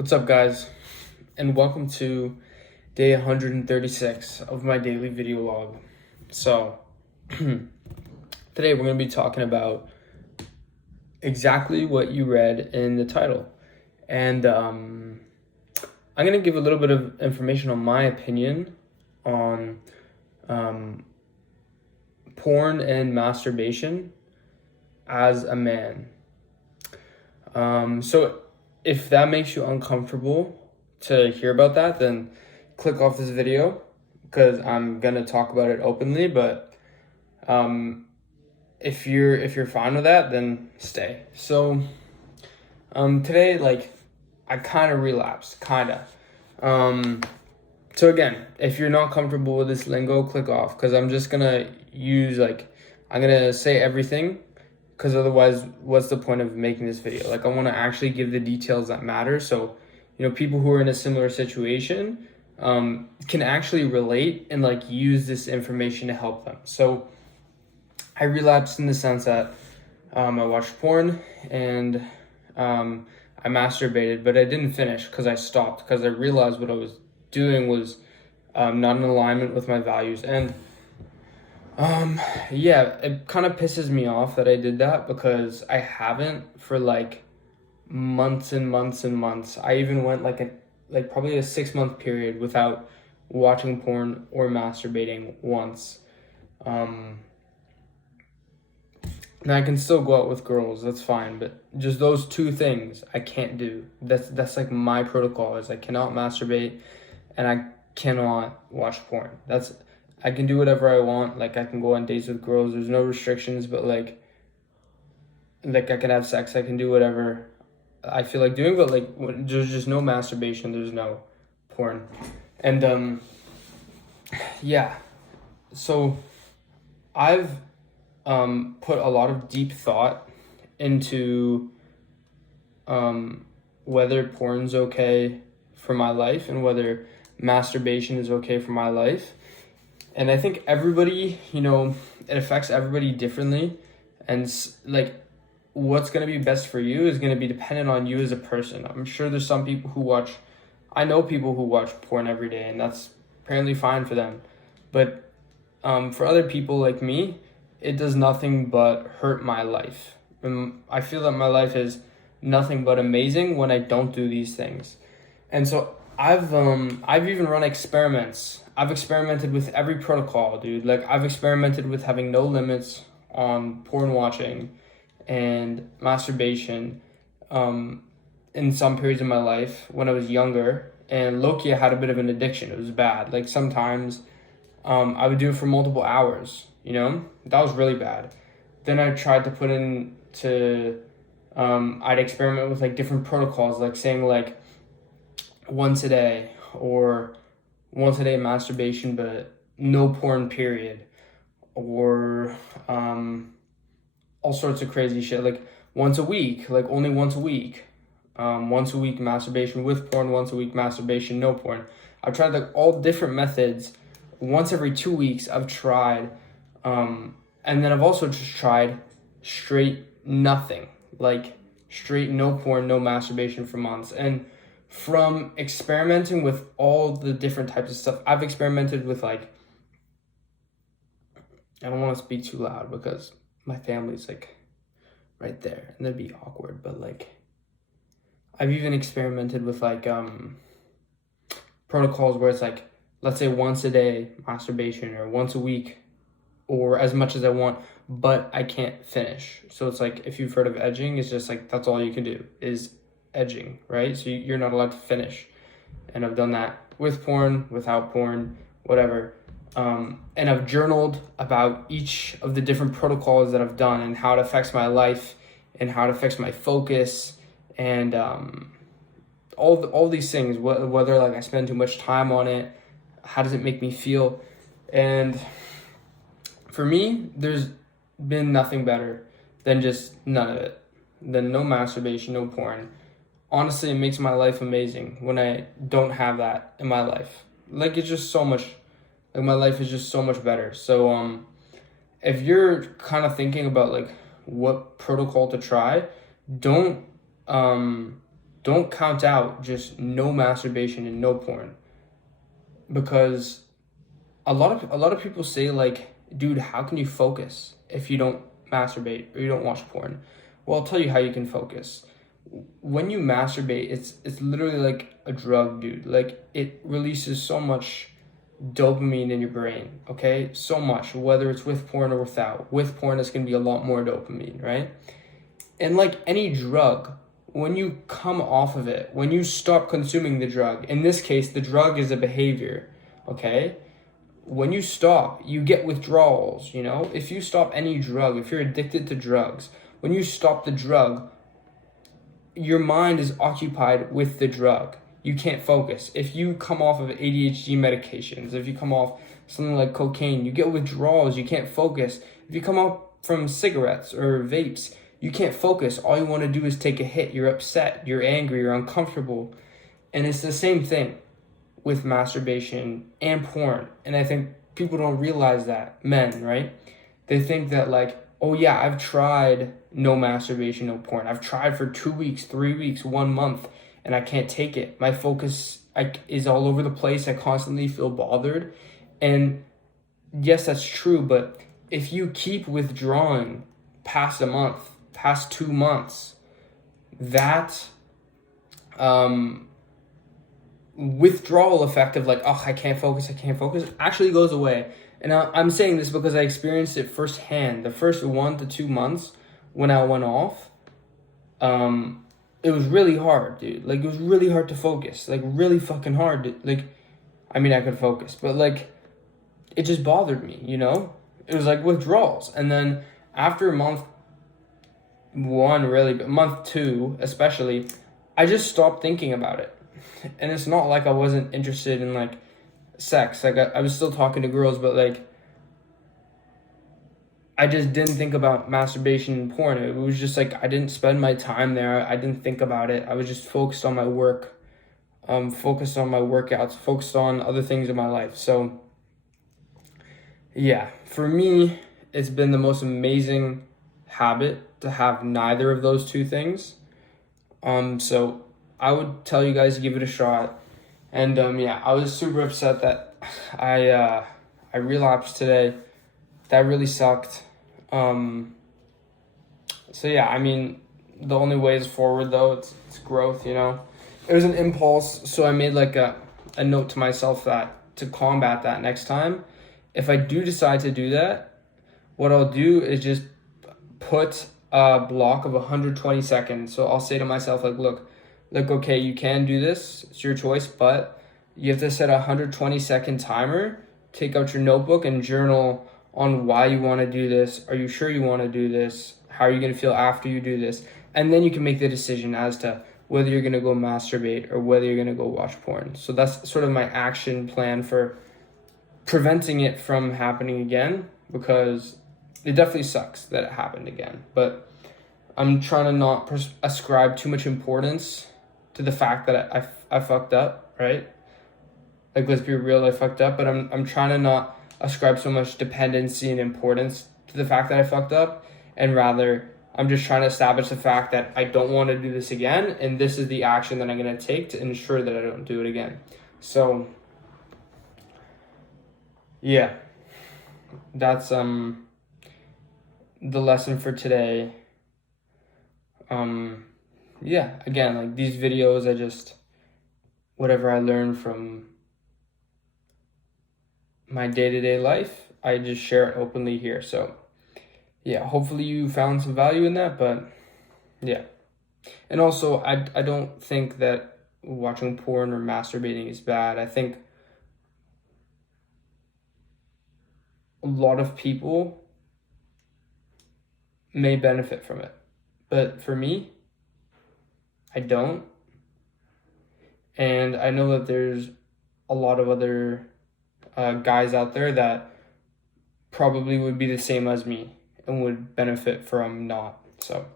What's up, guys, and welcome to day 136 of my daily video log. So, today we're going to be talking about exactly what you read in the title. And I'm going to give a little bit of information on my opinion on porn and masturbation as a man. So if that makes you uncomfortable to hear about that, then click off this video because I'm gonna talk about it openly. But if you're fine with that, then stay. So today, I kind of relapsed, so again, if you're not comfortable with this lingo, click off because I'm just gonna I'm gonna say everything. Because otherwise, what's the point of making this video? I want to actually give the details that matter. So, people who are in a similar situation can actually relate and use this information to help them. So, I relapsed in the sense that I watched porn and I masturbated, but I didn't finish because I stopped because I realized what I was doing was not in alignment with my values. And yeah, it kind of pisses me off that I did that because I haven't for months and months and months. I even went probably a 6-month period without watching porn or masturbating once. And I can still go out with girls, that's fine, but just those two things I can't do. That's my protocol is I cannot masturbate and I cannot watch porn. I can do whatever I want. I can go on dates with girls. There's no restrictions, but I can have sex. I can do whatever I feel like doing, but there's just no masturbation. There's no porn. And yeah. So I've put a lot of deep thought into whether porn's okay for my life and whether masturbation is okay for my life. And I think everybody, it affects everybody differently. And what's going to be best for you is going to be dependent on you as a person. I'm sure there's some people I know people who watch porn every day, and that's apparently fine for them. But for other people like me, it does nothing but hurt my life. And I feel that my life is nothing but amazing when I don't do these things. And so I've even run experiments. I've experimented with every protocol, dude. I've experimented with having no limits on porn watching and masturbation in some periods of my life when I was younger. And low-key, I had a bit of an addiction. It was bad. Sometimes I would do it for multiple hours, That was really bad. Then I tried to put I'd experiment with different protocols, saying once a day or once a day masturbation but no porn period, or all sorts of crazy shit once a week, only once a week, once a week masturbation with porn, once a week masturbation no porn. I've tried all different methods. Once every 2 weeks I've tried, and then I've also just tried straight nothing, straight no porn, no masturbation for months. And from experimenting with all the different types of stuff, I've experimented with I don't want to speak too loud because my family's right there and that'd be awkward, but I've even experimented with protocols where it's let's say once a day masturbation or once a week or as much as I want, but I can't finish. So it's if you've heard of edging, it's just that's all you can do is edging, right? So you're not allowed to finish. And I've done that with porn, without porn, whatever. And I've journaled about each of the different protocols that I've done and how it affects my life and how it affects my focus and all these things, whether I spend too much time on it, how does it make me feel? And for me, there's been nothing better than just none of it, than no masturbation, no porn. Honestly, it makes my life amazing when I don't have that in my life. It's just so much, my life is just so much better. So, if you're kind of thinking about what protocol to try, don't don't count out just no masturbation and no porn, because a lot of people say like, dude, how can you focus if you don't masturbate or you don't watch porn? Well, I'll tell you how you can focus. When you masturbate, it's literally like a drug, dude. Like, it releases so much dopamine in your brain, okay? So much, whether it's with porn or without. With porn, it's gonna be a lot more dopamine, right? And like any drug, when you come off of it, when you stop consuming the drug, in this case, the drug is a behavior, okay? When you stop, you get withdrawals, you know? If you stop any drug, if you're addicted to drugs, when you stop the drug, your mind is occupied with the drug. You can't focus. If you come off of ADHD medications, if you come off something like cocaine, you get withdrawals, you can't focus. If you come off from cigarettes or vapes, you can't focus. All you want to do is take a hit. You're upset, you're angry, you're uncomfortable. And it's the same thing with masturbation and porn. And I think people don't realize that. Men, right? They think that like, oh yeah, I've tried no masturbation, no porn. I've tried for 2 weeks, 3 weeks, 1 month, and I can't take it. My focus is all over the place. I constantly feel bothered. And yes, that's true, but if you keep withdrawing past a month, past 2 months, that withdrawal effect of like, oh, I can't focus, actually goes away. And I'm saying this because I experienced it firsthand. The first 1 to 2 months when I went off, it was really hard, dude. Like, it was really hard to focus. Like, really fucking hard. Like, I mean, I could focus, but like, it just bothered me, you know? It was like withdrawals. And then after month 1, really, but month 2 especially, I just stopped thinking about it. And it's not like I wasn't interested in like sex. Like, I was still talking to girls, but like, I just didn't think about masturbation and porn. It was just like, I didn't spend my time there. I didn't think about it. I was just focused on my work, focused on my workouts, focused on other things in my life. So yeah, for me, it's been the most amazing habit to have neither of those two things. So I would tell you guys to give it a shot. And yeah, I was super upset that I relapsed today. That really sucked. So yeah, I mean, the only way is forward though. It's growth, you know. It was an impulse, so I made like a note to myself that to combat that next time, if I do decide to do that, what I'll do is just put a block of 120 seconds. So I'll say to myself like, look, okay, you can do this. It's your choice, but you have to set a 120-second timer. Take out your notebook and journal on why you want to do this. Are you sure you want to do this? How are you going to feel after you do this? And then you can make the decision as to whether you're going to go masturbate or whether you're going to go watch porn. So that's sort of my action plan for preventing it from happening again, because it definitely sucks that it happened again. But I'm trying to not ascribe too much importance to the fact that I fucked up, right? Like, let's be real, I fucked up, but I'm trying to not ascribe so much dependency and importance to the fact that I fucked up, and rather I'm just trying to establish the fact that I don't want to do this again, and this is the action that I'm going to take to ensure that I don't do it again. So yeah, that's the lesson for today. Yeah, again, like these videos, whatever I learned from my day-to-day life, I just share it openly here. So yeah, hopefully you found some value in that. But yeah, and also I don't think that watching porn or masturbating is bad. I think a lot of people may benefit from it, but for me, I don't. And I know that there's a lot of other guys out there that probably would be the same as me and would benefit from not. So